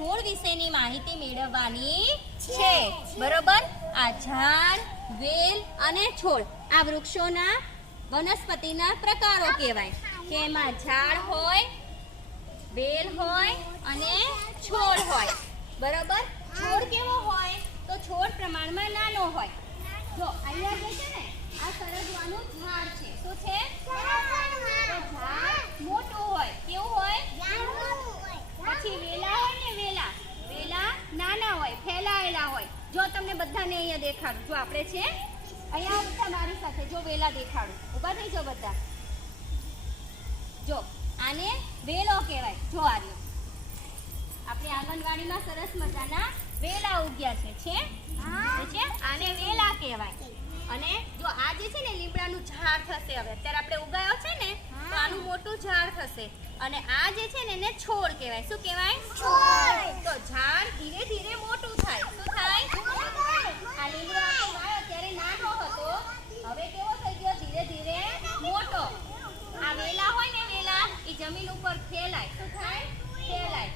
માહિતી મેળવવાની છે. બરોબર? આ ઝાડ વેલ અને છોડ આ વૃક્ષોના વનસ્પતિના પ્રકારો કહેવાય. કે એમાં ઝાડ હોય વેલ હોય અને છોડ હોય. બરોબર? છોડ કેવો હોય? તો છોડ પ્રમાણમાં નાનો હોય. જો અહીંયા જે છે ને આ સરગવાનું ઝાડ છે. શું છે તો ઝાડ મોટું હોય કેવું હોય પછી વેલા હોય ને વેલા વેલા નાના હોય ફેલાયેલા હોય જો તમને બધાને અહીંયા દેખાડું જો આપણે છે અહીંયા આવતા મારી સાથે જો વેલા દેખાડું. ઊભા થઈ જાઓ બધા. જો આને વેલો કહેવાય. જો આર્યો આપણે આંગણવાડીમાં સરસ મજાના વેલા ઉગ્યા છે છે? છે આને વેલા કહેવાય. અને જો આ જે છે ને લીમડાનું ઝાડ થશે હવે. અત્યારે આપણે ઉગાયો છે ને તો આનું મોટું ઝાડ થશે. અને આ જે છે ને એને છોડ કહેવાય. શું કહેવાય? છોડ. તો ઝાડ જમીન ઉપર ફેલાય. શું થાય? ફેલાય.